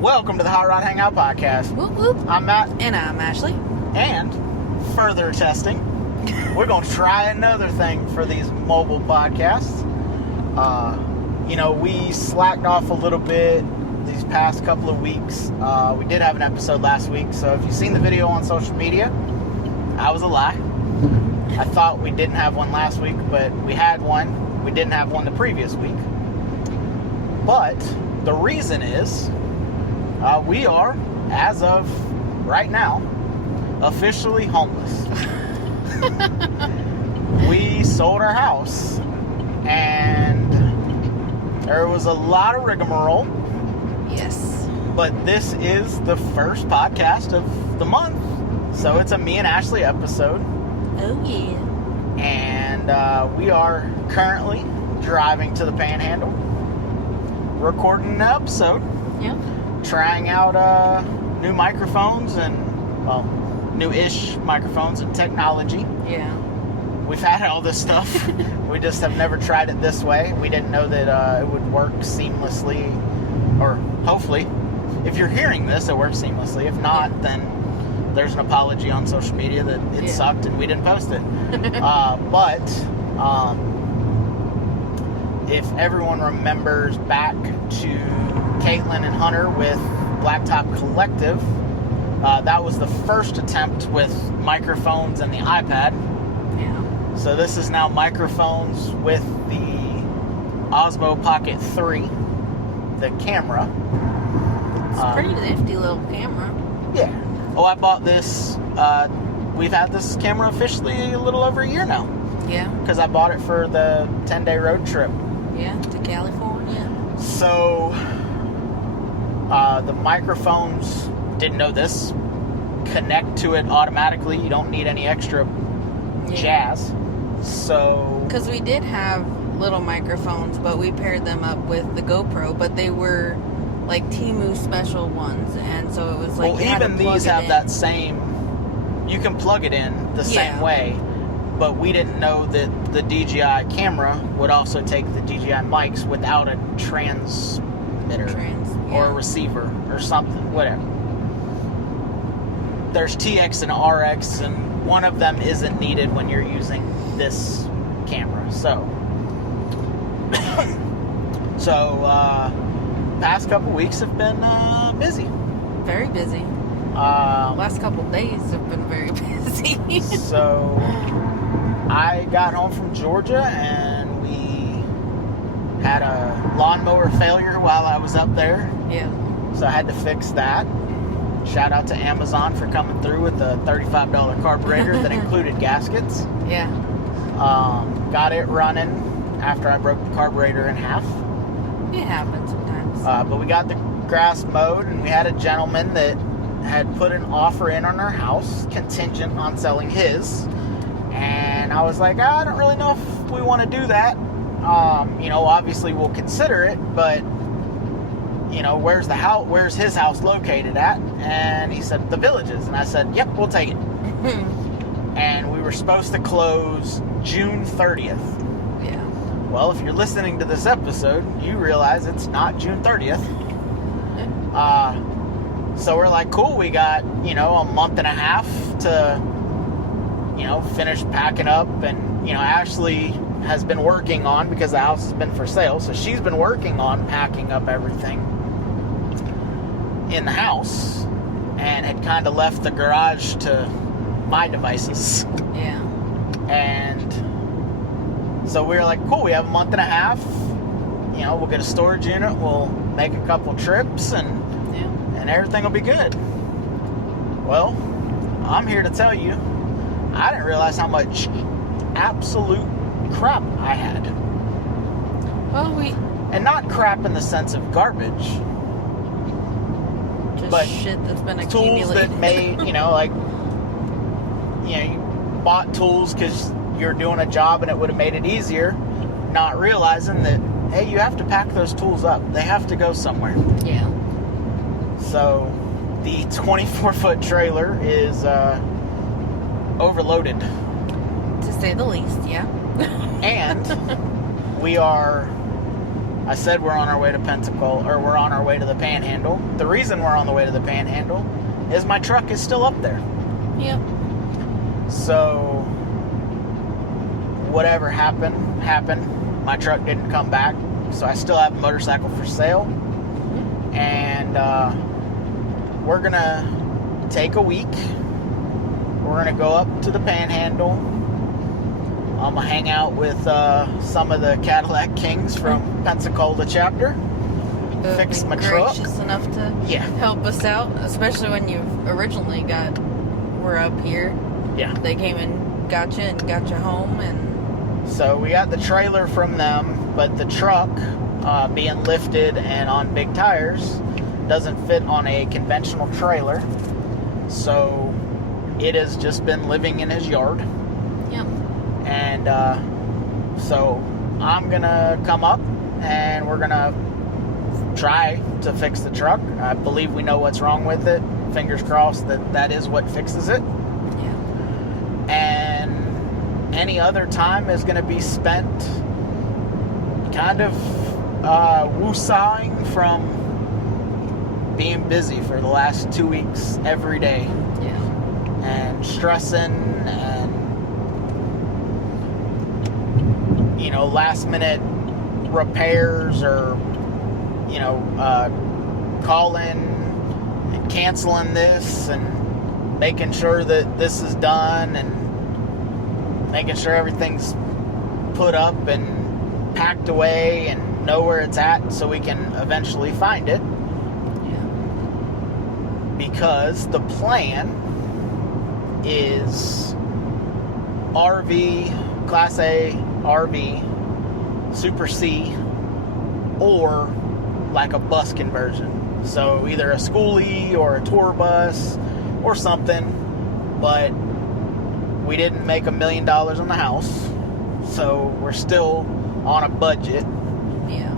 Welcome to the Hot Rod Hangout Podcast. Whoop whoop. I'm Matt. And I'm Ashley. And further testing, we're going to try another thing for these mobile podcasts. We slacked off a little bit these past couple of weeks. We did have an episode last week, so if you've seen the video on social media, that was a lie. I thought we didn't have one last week, but we had one. We didn't have one the previous week. But the reason is we are, as of right now, officially homeless. We sold our house, and there was a lot of rigmarole. Yes. But this is the first podcast of the month, so it's a me and Ashley episode. Oh, yeah. And we are currently driving to the Panhandle, recording an episode. Yep. Trying out new microphones and, new-ish microphones and technology. Yeah. We've had all this stuff. We just have never tried it this way. We didn't know that it would work seamlessly, or hopefully, if you're hearing this, it works seamlessly. If not, then there's an apology on social media that it sucked and we didn't post it. If everyone remembers back to Caitlin and Hunter with Blacktop Collective, that was the first attempt with microphones and the iPad. Yeah. So this is now microphones with the Osmo Pocket 3, the camera. It's a pretty nifty little camera. Yeah. Oh, I bought this. We've had this camera officially a little over a year now. Yeah. Because I bought it for the 10-day road trip. Yeah, to California. So, the microphones, didn't know this, connect to it automatically. You don't need any extra jazz. So... Because we did have little microphones, but we paired them up with the GoPro, but they were like Temu special ones, and so it was like... Well, even these have that same... You can plug it in the same way, but we didn't know that the DJI camera would also take the DJI mics without a transmitter or a receiver or something, whatever. There's TX and RX, and one of them isn't needed when you're using this camera. So past couple weeks have been busy. Very busy. Last couple days have been very busy. So I got home from Georgia and we had a lawnmower failure while I was up there. Yeah. So I had to fix that. Shout out to Amazon for coming through with a $35 carburetor that included gaskets. Yeah. Got it running after I broke the carburetor in half. It happens sometimes. But we got the grass mowed, and we had a gentleman that had put an offer in on our house contingent on selling his. And I was like, I don't really know if we want to do that. Obviously we'll consider it, but where's the house? Where's his house located at? And he said the Villages, and I said, yep, we'll take it. And we were supposed to close June 30th. Yeah. Well, if you're listening to this episode, you realize it's not June 30th. So we're like, cool, we got, a month and a half to, finish packing up. And, Ashley has been working on, because the house has been for sale, so she's been working on packing up everything in the house and had kind of left the garage to my devices. Yeah. And so we were like, cool, we have a month and a half. We'll get a storage unit, we'll make a couple trips, and everything will be good. Well, I'm here to tell you, I didn't realize how much absolute crap I had. Well, and not crap in the sense of garbage, but shit that's been tools accumulated. that made, you bought tools because you're doing a job and it would have made it easier, not realizing that, hey, you have to pack those tools up. They have to go somewhere. Yeah. So the 24-foot trailer is overloaded. To say the least, yeah. And we are I said we're on our way to Pensacola, or we're on our way to the Panhandle. The reason we're on the way to the Panhandle is my truck is still up there. Yep. So, whatever happened. My truck didn't come back, so I still have a motorcycle for sale. And we're gonna take a week. We're gonna go up to the Panhandle. I'm gonna hang out with some of the Cadillac Kings from Pensacola chapter. Fix my truck. Gracious enough to Yeah. help us out, especially when you originally were up here. Yeah. They came and got you home, and So we got the trailer from them, but the truck, being lifted and on big tires, doesn't fit on a conventional trailer. So it has just been living in his yard. yep. And so I'm gonna come up and we're gonna try to fix the truck. I believe we know what's wrong with it. Fingers crossed that is what fixes it. Yeah. And any other time is going to be spent kind of woosawing from being busy for the last 2 weeks every day. Yeah. And stressing and, last minute repairs or, calling and canceling this and making sure that this is done and making sure everything's put up and packed away and know where it's at so we can eventually find it. Yeah. Because the plan is RV, Class A RV, Super C, or like a bus conversion. So either a schoolie or a tour bus or something, but we didn't make $1 million on the house, so we're still on a budget. Yeah.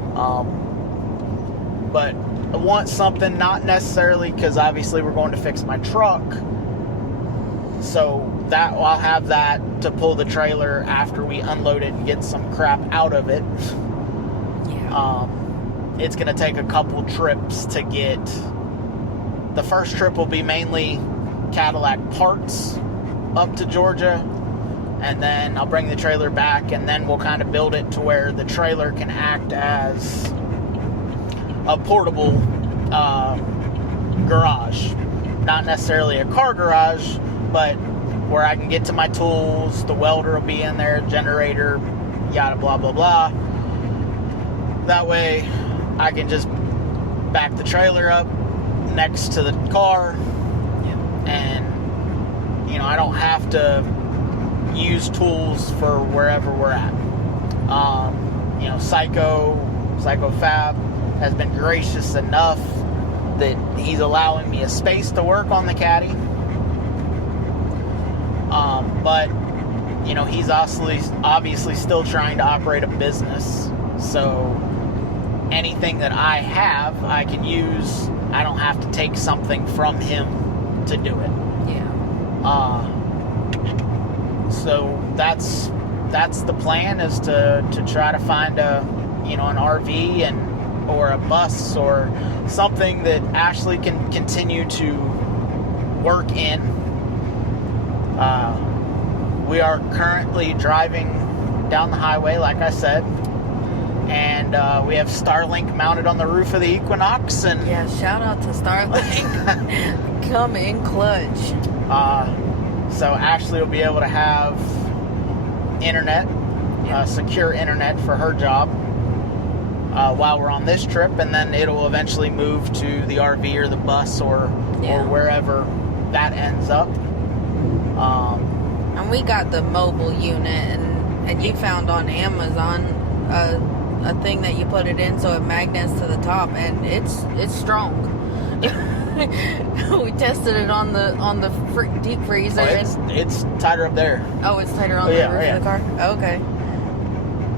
But I want something, not necessarily because obviously we're going to fix my truck, so that I'll have that to pull the trailer after we unload it and get some crap out of it. Yeah. It's going to take a couple trips to get. The first trip will be mainly Cadillac parts up to Georgia, and then I'll bring the trailer back, and then we'll kind of build it to where the trailer can act as a portable garage. Not necessarily a car garage, but where I can get to my tools. The welder will be in there, generator, yada blah blah blah. That way I can just back the trailer up next to the car, and I don't have to use tools for wherever we're at. Psycho Fab has been gracious enough that he's allowing me a space to work on the caddy. But he's obviously still trying to operate a business. So anything that I have, I can use. I don't have to take something from him to do it. Yeah. So that's the plan, is to try to find an RV or a bus or something that Ashley can continue to work in. We are currently driving down the highway, like I said, and we have Starlink mounted on the roof of the Equinox, and Yeah, shout out to Starlink. Come in clutch. So Ashley will be able to have internet, secure internet for her job while we're on this trip, and then it'll eventually move to the RV or the bus or wherever that ends up. And we got the mobile unit, and you found on Amazon a thing that you put it in so it magnets to the top, and it's strong. We tested it on the deep freezer. It's tighter up there. Oh, it's tighter on the roof of the car? Okay.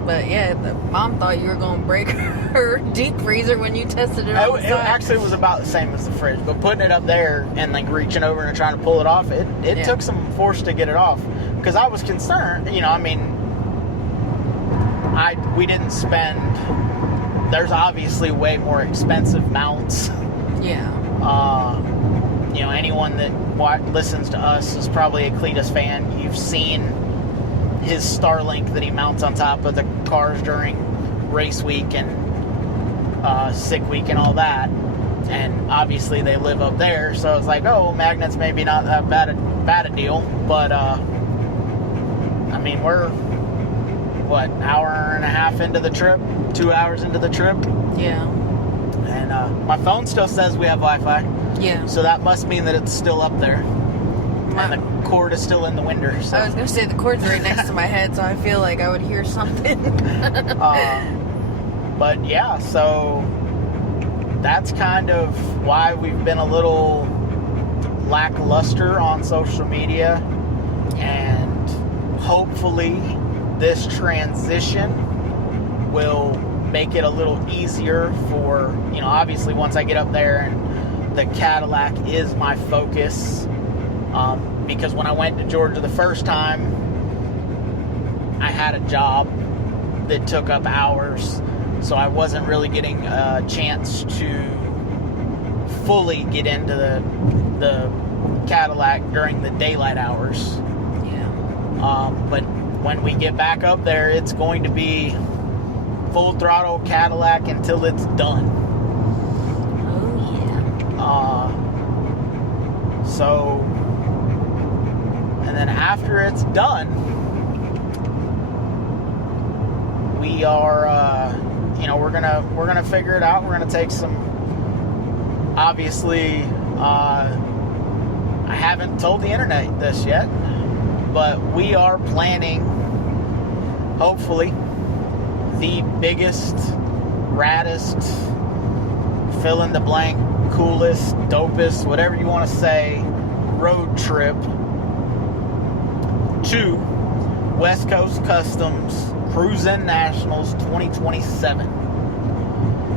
But yeah, the mom thought you were going to break her deep freezer when you tested it on the side. Actually, it was about the same as the fridge, but putting it up there and reaching over and trying to pull it off, it took some force to get it off. Because I was concerned, we didn't spend there's obviously way more expensive mounts. Yeah. Anyone that listens to us is probably a Cletus fan. You've seen his Starlink that he mounts on top of the cars during race week and sick week and all that. And obviously they live up there, so it's like, oh, magnets maybe not that bad a deal. But we're hour and a half into the trip, 2 hours into the trip. Yeah. And my phone still says we have Wi-Fi. Yeah. So that must mean that it's still up there. And the cord is still in the window. So. I was going to say the cord's right next to my head, so I feel like I would hear something. But yeah, so that's kind of why we've been a little lackluster on social media. And hopefully this transition will make it a little easier for, obviously once I get up there and the Cadillac is my focus. Because when I went to Georgia the first time, I had a job that took up hours, so I wasn't really getting a chance to fully get into the Cadillac during the daylight hours. Yeah. But when we get back up there, it's going to be full throttle Cadillac until it's done. Oh, yeah. And then after it's done, we are, we're gonna figure it out. We're gonna take some. Obviously, I haven't told the internet this yet, but we are planning, hopefully, the biggest, raddest, fill in the blank, coolest, dopest, whatever you want to say, road trip to West Coast Customs Cruisin' Nationals 2027.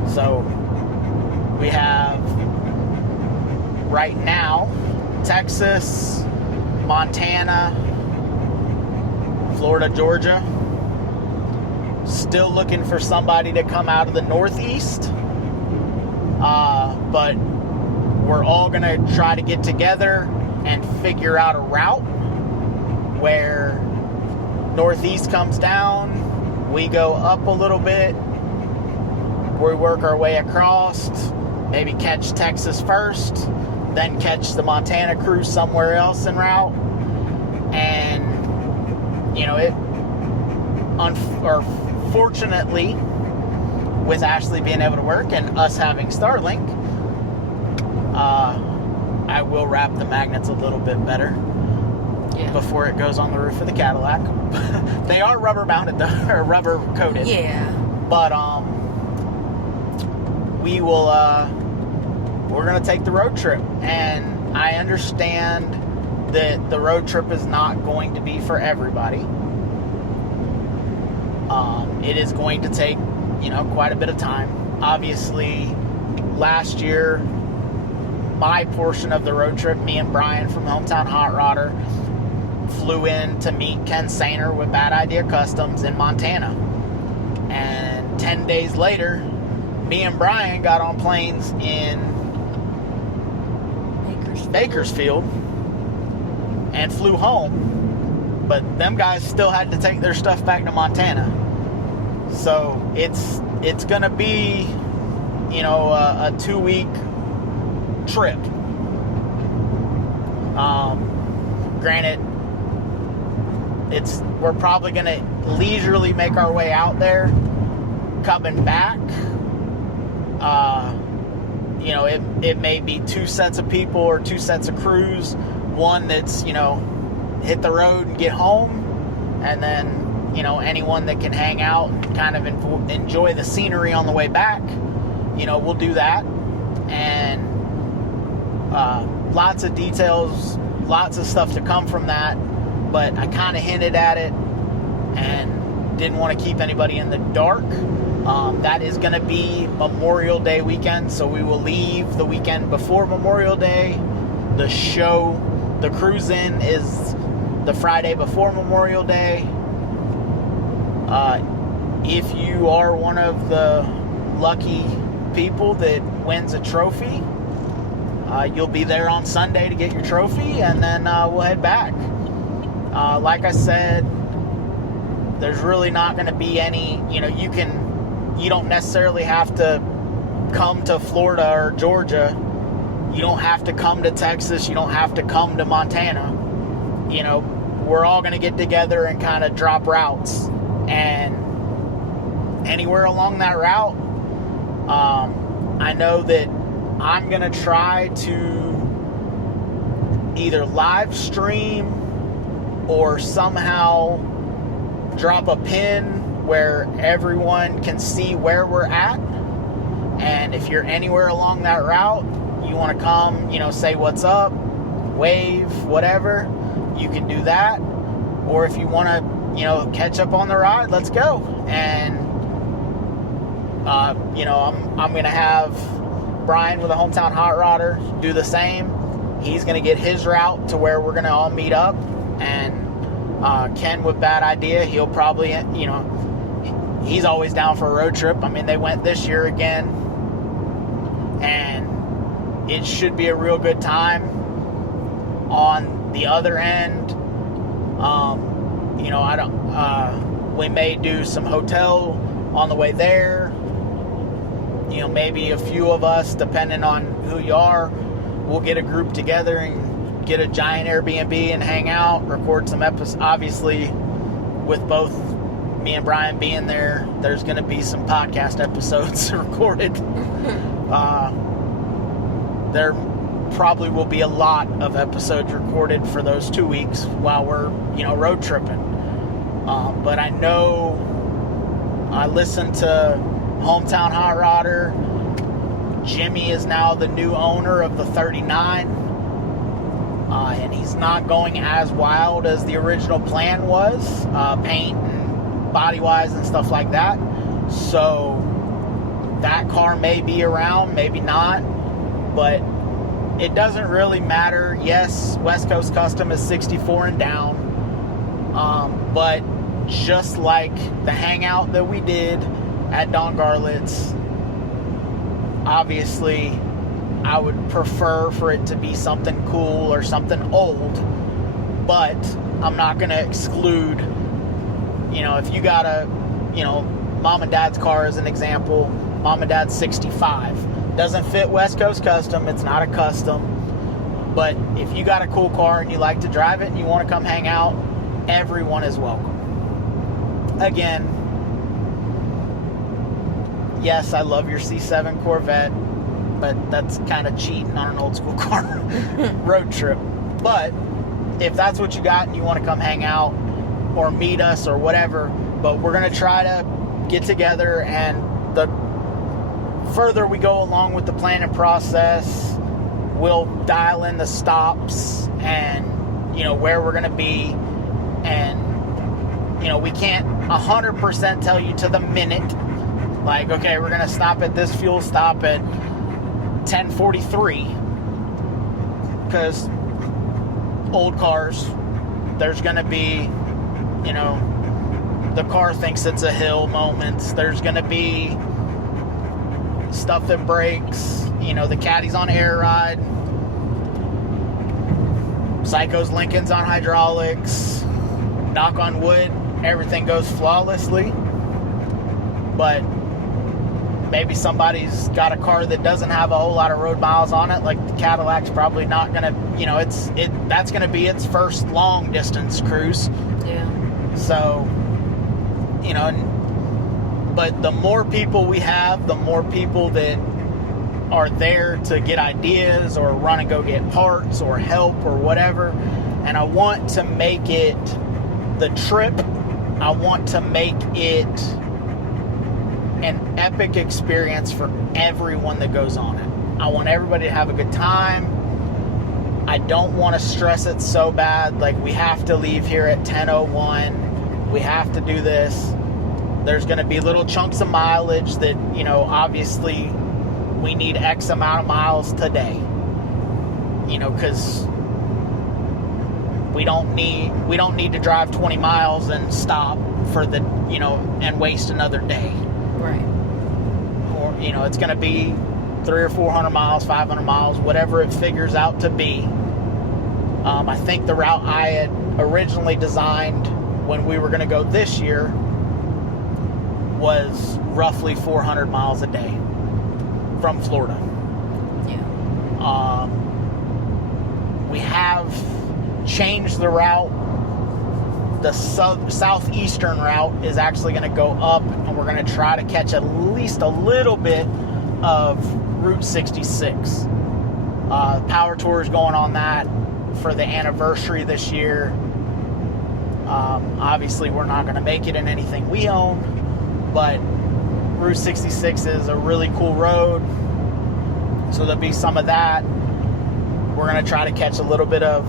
So we have right now Texas, Montana, Florida, Georgia. Still looking for somebody to come out of the Northeast. But we're all going to try to get together and figure out a route where Northeast comes down, we go up a little bit, we work our way across, maybe catch Texas first, then catch the Montana cruise somewhere else en route. And, fortunately, with Ashley being able to work and us having Starlink, I will wrap the magnets a little bit better before it goes on the roof of the Cadillac. They are rubber mounted though, or rubber coated. Yeah. But we're gonna take the road trip, and I understand that the road trip is not going to be for everybody. It is going to take, quite a bit of time. Obviously, last year, my portion of the road trip, me and Brian from Hometown Hot Rodder flew in to meet Ken Sainer with Bad Idea Customs in Montana. And 10 days later, me and Brian got on planes in Bakersfield and flew home. But them guys still had to take their stuff back to Montana. So it's going to be, a 2-week trip. Granted, we're probably going to leisurely make our way out there. Coming back, it may be 2 sets of people or 2 sets of crews. One that's, hit the road and get home, and then, anyone that can hang out and kind of enjoy the scenery on the way back, we'll do that. And lots of details, lots of stuff to come from that, but I kind of hinted at it and didn't want to keep anybody in the dark. That is going to be Memorial Day weekend, so we will leave the weekend before Memorial Day. The show, the cruise-in, is the Friday before Memorial Day. If you are one of the lucky people that wins a trophy, you'll be there on Sunday to get your trophy, and then we'll head back. Like I said, there's really not going to be any, you don't necessarily have to come to Florida or Georgia. You don't have to come to Texas. You don't have to come to Montana. We're all going to get together and kind of drop routes. And anywhere along that route, I know that I'm going to try to either live stream or somehow drop a pin where everyone can see where we're at. And if you're anywhere along that route, you want to come, say what's up, wave, whatever, you can do that. Or if you want to, catch up on the ride, let's go. And, I'm going to have Brian with a Hometown Hot Rodder do the same. He's going to get his route to where we're going to all meet up. And Ken with Bad Idea, he'll probably, he's always down for a road trip. I mean, they went this year again. And it should be a real good time. On the other end, we may do some hotel on the way there. Maybe a few of us, depending on who you are, we'll get a group together and get a giant Airbnb and hang out, record some episodes. Obviously, with both me and Brian being there, there's going to be some podcast episodes recorded. There probably will be a lot of episodes recorded for those 2 weeks while we're, road tripping. But I know I listened to Hometown Hot Rodder. Jimmy is now the new owner of the 39. And he's not going as wild as the original plan was, paint and body-wise and stuff like that. So that car may be around, maybe not. But it doesn't really matter. Yes, West Coast Custom is 64 and down. But just like the hangout that we did at Don Garlett's, obviously I would prefer for it to be something cool or something old. But I'm not going to exclude, if you got a, mom and dad's car as an example, mom and dad's 65. Doesn't fit West Coast Custom. It's not a custom. But if you got a cool car and you like to drive it and you want to come hang out, everyone is welcome. Again, yes, I love your C7 Corvette, but that's kind of cheating on an old school car road trip. But if that's what you got and you want to come hang out or meet us or whatever, but we're going to try to get together, and the further we go along with the planning process, we'll dial in the stops and where we're going to be. And we can't 100% tell you to the minute, like, okay, we're going to stop at this fuel stop at 10:43, because old cars, there's going to be the car thinks it's a hill moments. There's going to be stuff that breaks, the Caddy's on air ride, Psycho's Lincoln's on hydraulics. Knock on wood, everything goes flawlessly. But maybe somebody's got a car that doesn't have a whole lot of road miles on it, like the Cadillac's probably not gonna, that's gonna be its first long distance cruise. Yeah. So, but the more people we have, the more people that are there to get ideas or run and go get parts or help or whatever. And I want to make it the trip, I want to make it an epic experience for everyone that goes on it. I want everybody to have a good time. I don't want to stress it so bad, like we have to leave here at 10:01, we have to do this. There's going to be little chunks of mileage that, obviously we need X amount of miles today. Because we don't need to drive 20 miles and stop for the, and waste another day. Right. it's going to be 300 or 400 miles, 500 miles, whatever it figures out to be. I think the route I had originally designed when we were going to go this year was roughly 400 miles a day from Florida. Yeah. We have changed the route. The southeastern route is actually going to go up, and we're going to try to catch at least a little bit of Route 66. Power Tour is going on that for the anniversary this year. Obviously, we're not going to make it in anything we own, but Route 66 is a really cool road, so there'll be some of that. We're going to try to catch a little bit of,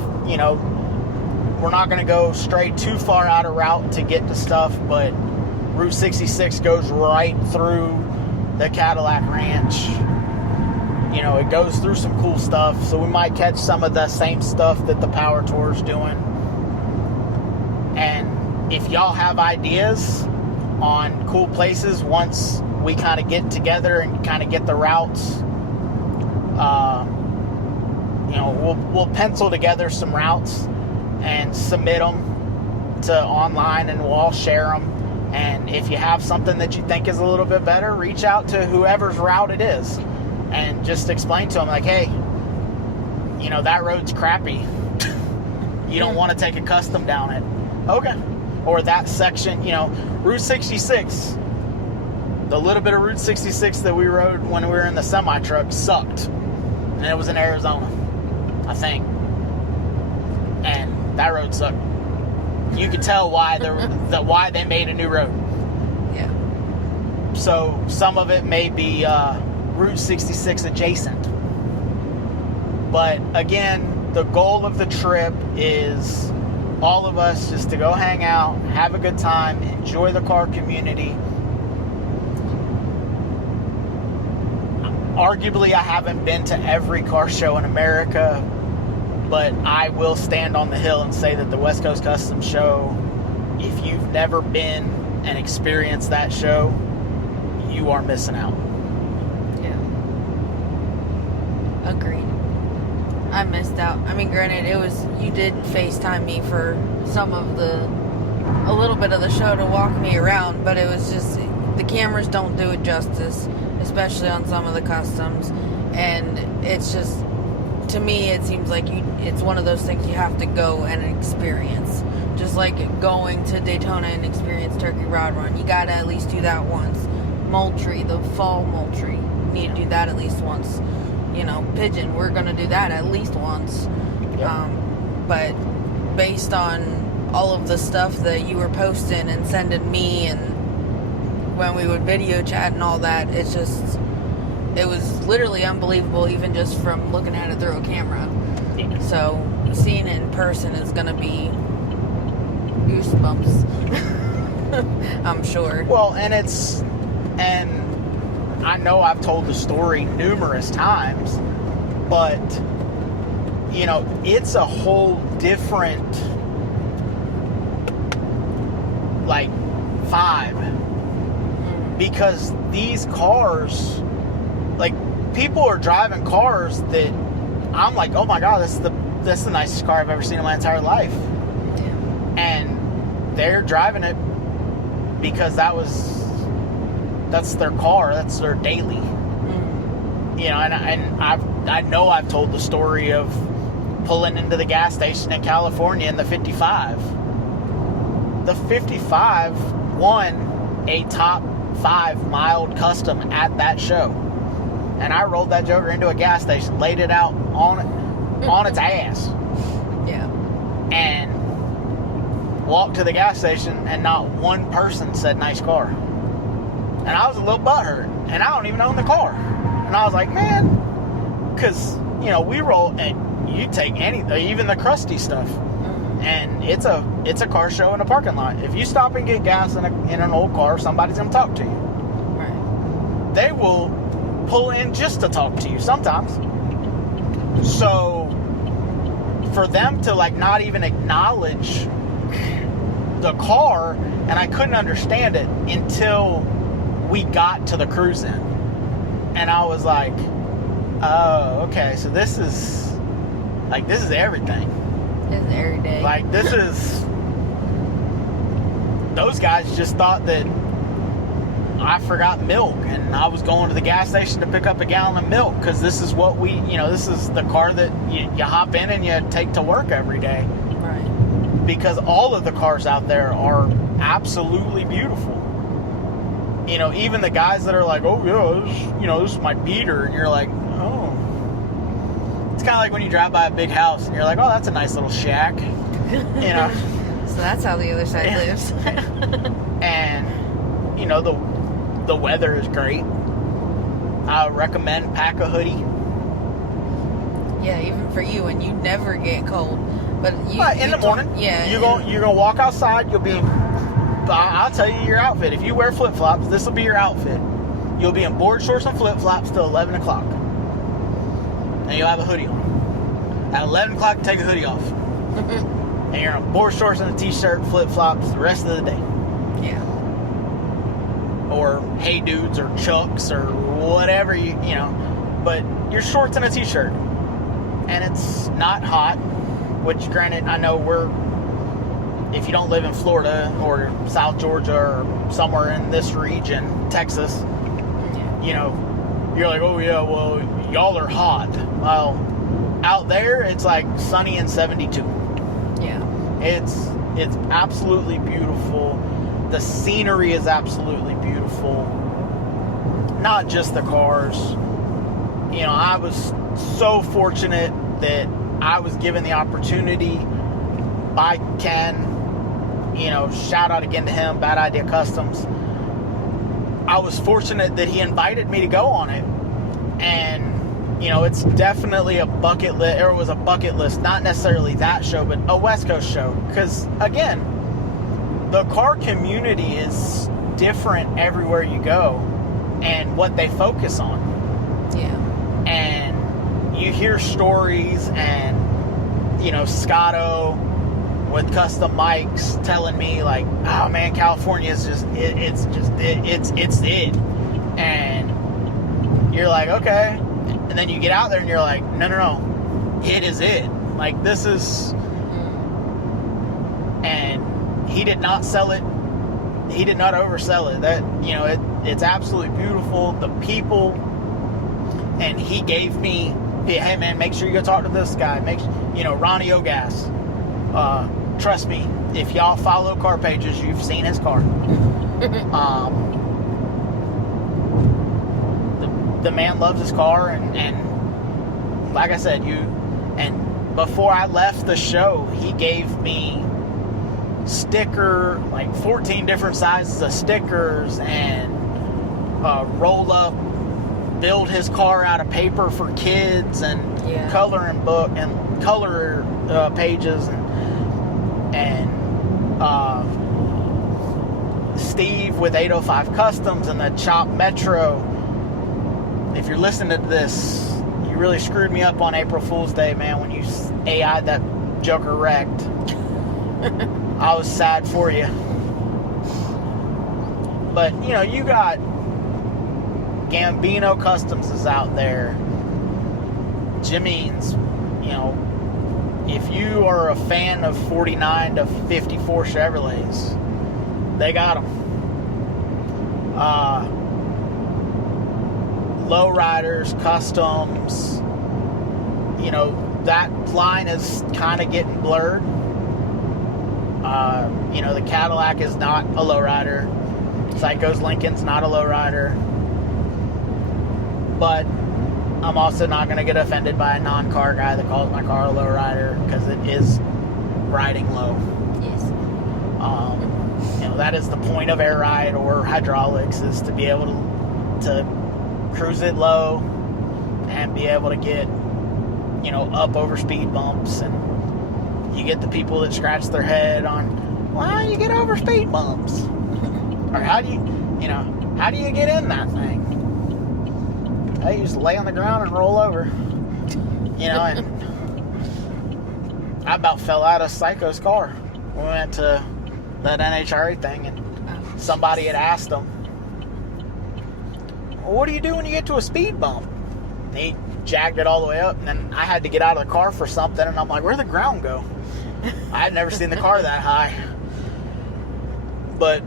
we're not going to go straight too far out of route to get to stuff, but Route 66 goes right through the Cadillac Ranch. It goes through some cool stuff, so we might catch some of the same stuff that the Power Tour's doing. And if y'all have ideas on cool places once we kind of get together and kind of get the routes, we'll pencil together some routes and submit them to online, and we'll all share them. And if you have something that you think is a little bit better, reach out to whoever's route it is and just explain to them, like, hey, that road's crappy. You don't want to take a custom down it. Okay. Or that section, Route 66, the little bit of Route 66 that we rode when we were in the semi-truck sucked. And it was in Arizona, I think. And that road sucked. You could tell why why they made a new road. Yeah. So some of it may be Route 66 adjacent. But again, the goal of the trip is all of us just to go hang out, have a good time, enjoy the car community. Arguably, I haven't been to every car show in America, but I will stand on the hill and say that the West Coast Custom Show, if you've never been and experienced that show, you are missing out. Yeah. Agreed. I missed out. I mean, granted, you did FaceTime me for a little bit of the show to walk me around, but it was just, the cameras don't do it justice, especially on some of the customs. And it's just, to me, it seems like it's one of those things you have to go and experience. Just like going to Daytona and experience Turkey Rod Run. You gotta at least do that once. Moultrie, the fall Moultrie, you need to do that at least once. Pigeon, we're gonna do that at least once. Yep. But based on all of the stuff that you were posting and sending me, and when we would video chat and all that, it was literally unbelievable, even just from looking at it through a camera. Yeah. So seeing it in person is gonna be goosebumps. I'm sure. Well, and I know I've told the story numerous times, but it's a whole different vibe, because these cars, people are driving cars that I'm like, oh my god, that's the nicest car I've ever seen in my entire life. Yeah. And they're driving it because that's their car, that's their daily. And I know I've told the story of pulling into the gas station in California in the 55. The 55 won a top 5 mild custom at that show. And I rolled that joker into a gas station, laid it out on its ass. Yeah. And walked to the gas station, and not one person said nice car. And I was a little butthurt, and I don't even own the car. And I was like, man, because we roll, and you take even the crusty stuff, and it's a car show in a parking lot. If you stop and get gas in an old car, somebody's gonna talk to you. Right. They will pull in just to talk to you sometimes. So for them to not even acknowledge the car, and I couldn't understand it until we got to the cruise in. And I was like, oh, okay, so this is everything. This is every day. Like, this is... Those guys just thought that I forgot milk, and I was going to the gas station to pick up a gallon of milk, because this is what this is the car that you hop in and you take to work every day. Right. Because all of the cars out there are absolutely beautiful. Even the guys that are like, oh yeah, this is my beater, and you're like, oh. It's kind of like when you drive by a big house and you're like, oh, that's a nice little shack. So that's how the other side lives. And the weather is great. I would recommend pack a hoodie. Yeah, even for you, and you never get cold. But in the morning, you're gonna walk outside. You'll be. I'll tell you your outfit. If you wear flip flops, this will be your outfit. You'll be in board shorts and flip flops till 11 o'clock, and you'll have a hoodie on. At 11 o'clock, take the hoodie off, and you're in board shorts and a t-shirt, flip flops the rest of the day. Yeah. Or Hey Dudes or Chucks or whatever but your shorts and a t-shirt, and it's not hot. Which, granted, I know if you don't live in Florida or South Georgia or somewhere in this region, Texas, you're like, oh yeah, well, y'all are hot. Well, out there it's like sunny and 72. Yeah. It's absolutely beautiful. The scenery is absolutely beautiful. Not just the cars. I was so fortunate that I was given the opportunity by Ken. Shout out again to him, Bad Idea Customs. I was fortunate that he invited me to go on it. And, it's definitely a bucket list, or it was a bucket list, not necessarily that show, but a West Coast show. Because, again, the car community is different everywhere you go and what they focus on. Yeah. And you hear stories, and, Scotto with custom mics telling me like, oh man, California is just it's it. And you're like, okay. And then you get out there and you're like, no, it is it. Like, this is... And he did not sell it. He did not oversell it. That, it's absolutely beautiful. The people, and he gave me, hey man, make sure you go talk to this guy. Ronnie Ogas. Trust me, if y'all follow car pages, you've seen his car. The man loves his car, and like I said, and before I left the show, he gave me like 14 different sizes of stickers, and roll up, build his car out of paper for kids, and coloring book and color pages, and Steve with 805 Customs and the Chop Metro. If you're listening to this, you really screwed me up on April Fool's Day, man, when you AI'd that Joker wrecked. I was sad for you. But, you got Gambino Customs is out there. Jimmy's, if you are a fan of 49 to 54 Chevrolets, they got them. Lowriders, Customs, that line is kind of getting blurred. The Cadillac is not a lowrider. Psycho's Lincoln's not a lowrider. But I'm also not going to get offended by a non-car guy that calls my car a lowrider, because it is riding low. Yes. That is the point of air ride or hydraulics, is to be able to cruise it low and be able to get, up over speed bumps. And you get the people that scratch their head on, well, how do you get over speed bumps? Or how do you get in that thing? You just lay on the ground and roll over. And I about fell out of Psycho's car. We went to that NHRA thing, and somebody had asked him, well, what do you do when you get to a speed bump? And he jagged it all the way up, and then I had to get out of the car for something, and I'm like, where'd the ground go? I had never seen the car that high. But,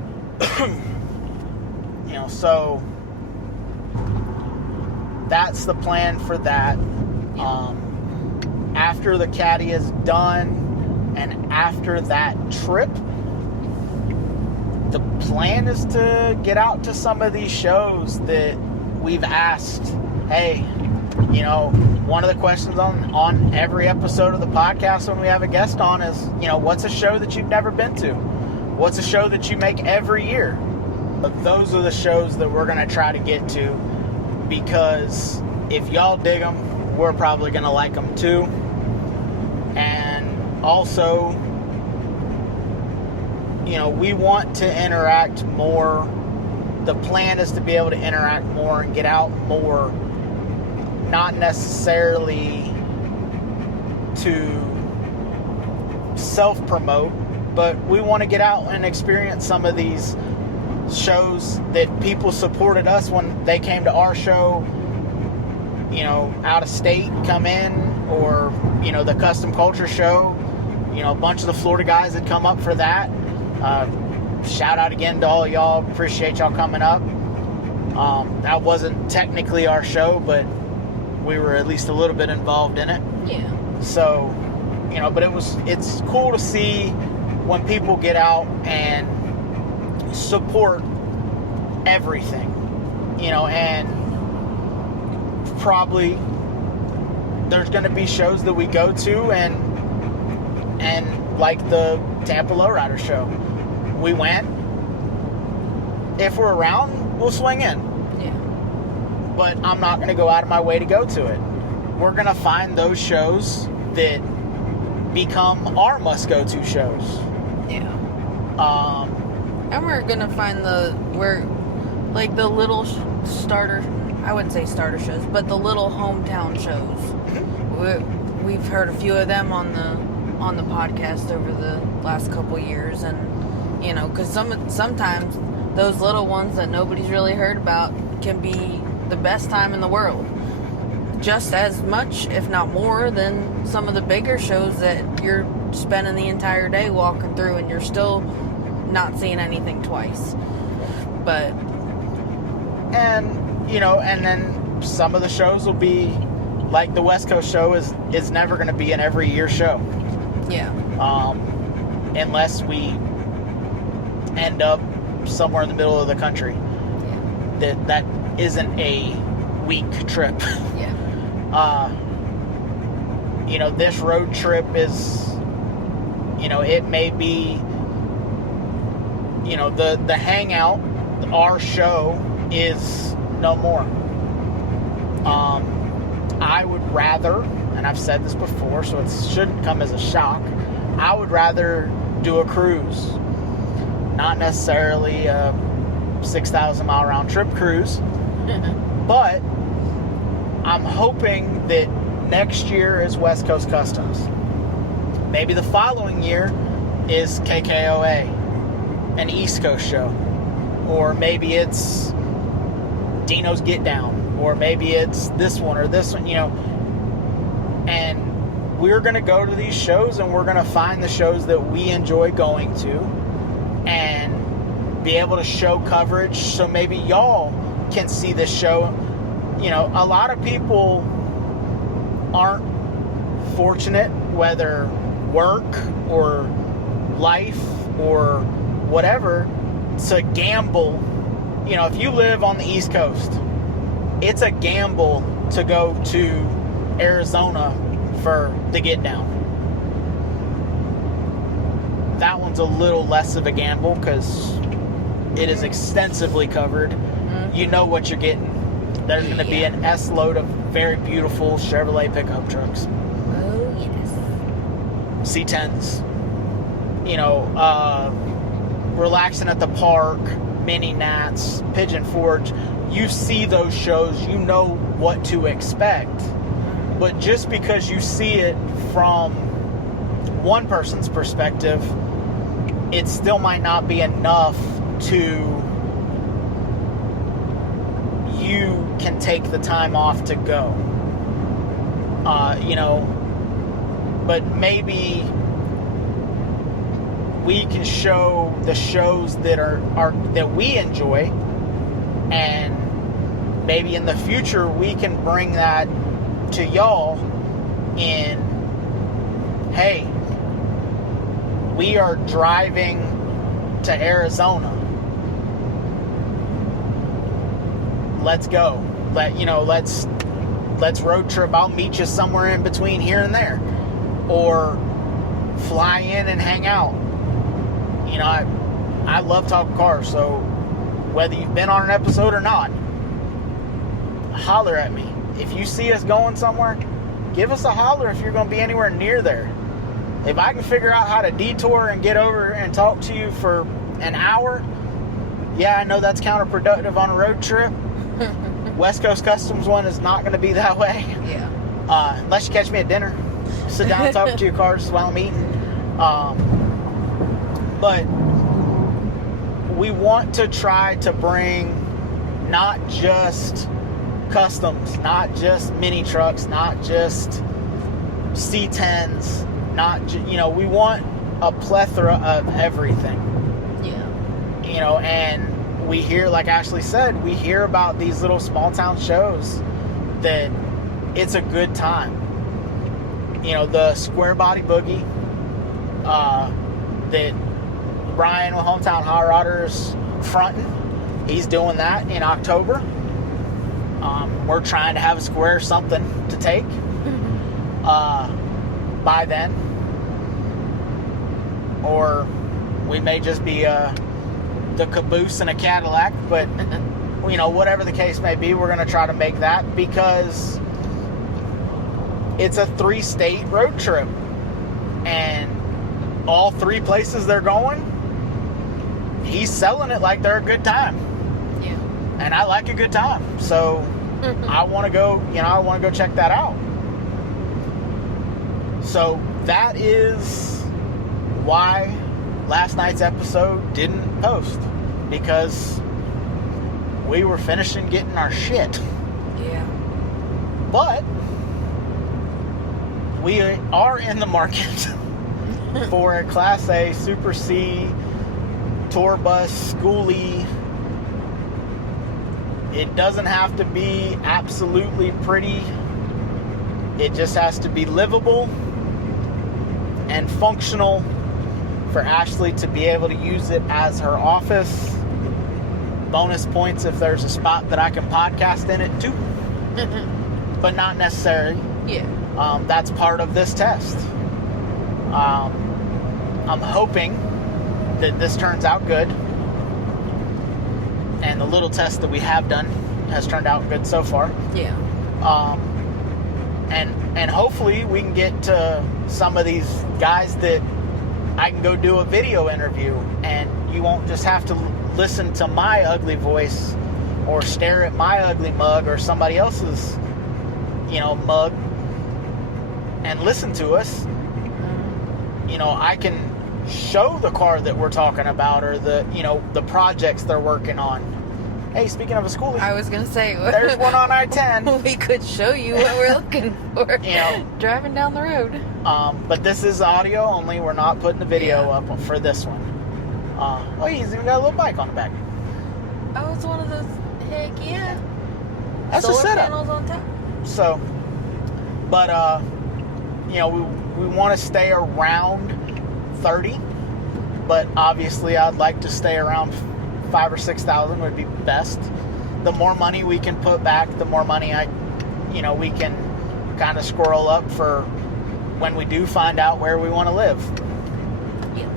so that's the plan for that. After the caddy is done, and after that trip, the plan is to get out to some of these shows that we've asked. Hey, one of the questions on every episode of the podcast when we have a guest on is, what's a show that you've never been to? What's a show that you make every year? But those are the shows that we're going to try to get to, because if y'all dig them, we're probably going to like them too. And also, we want to interact more. The plan is to be able to interact more and get out more, not necessarily to self-promote, but we want to get out and experience some of these shows that people supported us when they came to our show, out of state, come in, or, the Custom Culture show. A bunch of the Florida guys had come up for that. Shout out again to all y'all. Appreciate y'all coming up. That wasn't technically our show, but we were at least a little bit involved in it. Yeah. So, but it's cool to see when people get out and support everything, and probably there's going to be shows that we go to and like the Tampa Lowrider show, we went. If we're around, we'll swing in. Yeah. But I'm not going to go out of my way to go to it. We're going to find those shows that become our must-go-to shows. Yeah. And we're going to find the little starter, I wouldn't say starter shows, but the little hometown shows. We've heard a few of them on the podcast over the last couple years, and because sometimes those little ones that nobody's really heard about can be the best time in the world, just as much, if not more, than some of the bigger shows that you're spending the entire day walking through and you're still not seeing anything twice. But and then some of the shows will be like the West Coast show is never going to be an every year show. Yeah. Unless we end up somewhere in the middle of the country. Yeah. That isn't a week trip. Yeah. This road trip is, it may be, the hangout, our show is no more. I would rather, and I've said this before, so it shouldn't come as a shock, I would rather do a cruise. Not necessarily a 6,000 mile round trip cruise, but I'm hoping that next year is West Coast Customs. Maybe the following year is KKOA, an East Coast show. Or maybe it's Dino's Get Down. Or maybe it's this one or this one, And we're going to go to these shows and we're going to find the shows that we enjoy going to and be able to show coverage so maybe y'all can see this show. A lot of people aren't fortunate, whether work or life or whatever, to gamble. If you live on the East Coast, it's a gamble to go to Arizona for the Get Down. That one's a little less of a gamble because it is extensively covered. Mm-hmm. You know what you're getting. There's going to be an S-load of very beautiful Chevrolet pickup trucks. Oh, yes. C10s. Relaxing at the park, Mini Nats, Pigeon Forge. You see those shows, you know what to expect. But just because you see it from one person's perspective, it still might not be enough to you can take the time off to go. But maybe we can show the shows that are that we enjoy, and maybe in the future we can bring that to y'all in, hey, we are driving to Arizona. Let's go. Let's road trip. I'll meet you somewhere in between here and there. Or fly in and hang out. I love talking cars, so whether you've been on an episode or not, holler at me. If you see us going somewhere, give us a holler if you're going to be anywhere near there. If I can figure out how to detour and get over and talk to you for an hour, yeah, I know that's counterproductive on a road trip. West Coast Customs one is not going to be that way. Yeah. Unless you catch me at dinner. Sit down and talk to your cars while I'm eating. But we want to try to bring not just customs, not just mini trucks, not just C10s, we want a plethora of everything. Yeah. And we hear, like Ashley said, we hear about these little small town shows that it's a good time. The Square Body Boogie that Brian with Hometown Hot Rodders fronting. He's doing that in October. We're trying to have a square something to take by then. Or we may just be the caboose in a Cadillac, but whatever the case may be, we're going to try to make that, because it's a 3-state road trip, and all 3 places they're going, he's selling it like they're a good time. Yeah. And I like a good time, so I want to go. I want to go check that out. So that is why last night's episode didn't post, because we were finishing getting our shit. Yeah. But we are in the market for a Class A Super C tour bus schoolie. It doesn't have to be absolutely pretty. It just has to be livable and functional for Ashley to be able to use it as her office. Bonus points if there's a spot that I can podcast in it too. But not necessarily. Yeah. That's part of this test. I'm hoping that this turns out good. And the little test that we have done has turned out good so far. Yeah. And hopefully we can get to some of these guys that I can go do a video interview, and you won't just have to listen to my ugly voice or stare at my ugly mug or somebody else's, mug and listen to us. I can show the car that we're talking about, or the projects they're working on. Hey, speaking of a schoolie, I was gonna say there's one on I-10. We could show you what we're looking for. Driving down the road. But this is audio only. We're not putting the video up for this one. He's even got a little bike on the back. Oh, it's one of those. Heck yeah. That's Solar a setup. panels on top. So, but we want to stay around 30, but obviously I'd like to stay around 5,000 or 6,000 would be best. The more money we can put back, the more money we can kind of squirrel up for when we do find out where we want to live. Yeah.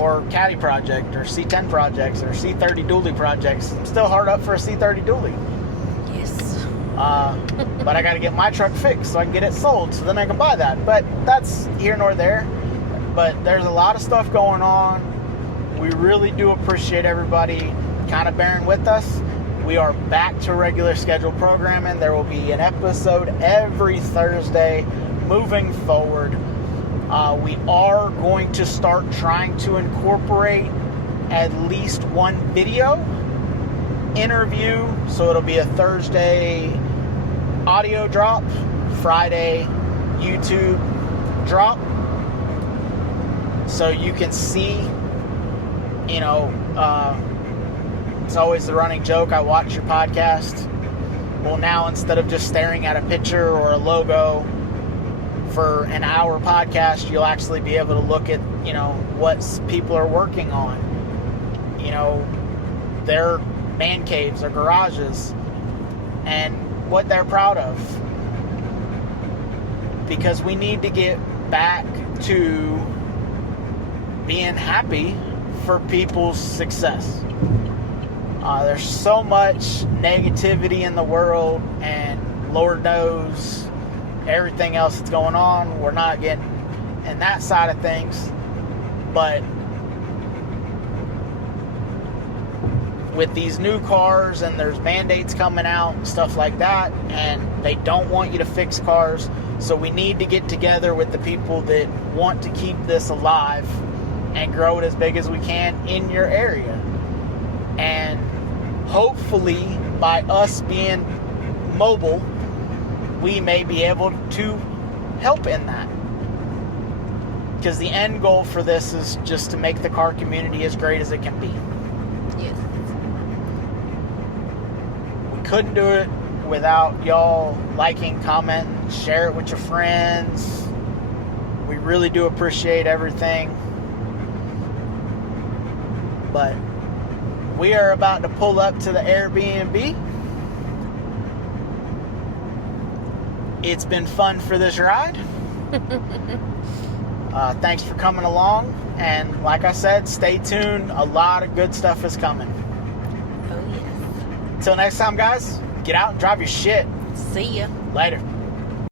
Or Caddy project, or C10 projects, or C30 dually projects. I'm still hard up for a C30 dually. Yes. But I got to get my truck fixed so I can get it sold, so then I can buy that. But that's here nor there. But there's a lot of stuff going on. We really do appreciate everybody kind of bearing with us. We are back to regular scheduled programming. There will be an episode every Thursday moving forward. We are going to start trying to incorporate at least one video interview, so it'll be a Thursday audio drop, Friday YouTube drop, so you can see, you know, it's always the running joke, I watch your podcast. Well, now instead of just staring at a picture or a logo for an hour podcast, you'll actually be able to look at, you know, what people are working on, you know, their man caves, their garages, and what they're proud of. Because we need to get back to being happy for people's success. There's so much negativity in the world, and Lord knows everything else that's going on. We're not getting in that side of things, but with these new cars, and there's mandates coming out and stuff like that, and they don't want you to fix cars, so we need to get together with the people that want to keep this alive and grow it as big as we can in your area. And hopefully, by us being mobile, we may be able to help in that. Because the end goal for this is just to make the car community as great as it can be. Yes. We couldn't do it without y'all liking, commenting, share it with your friends. We really do appreciate everything. But we are about to pull up to the Airbnb. It's been fun for this ride. Thanks for coming along. And like I said, stay tuned. A lot of good stuff is coming. Oh, yes. Until next time, guys, get out and drive your shit. See ya. Later.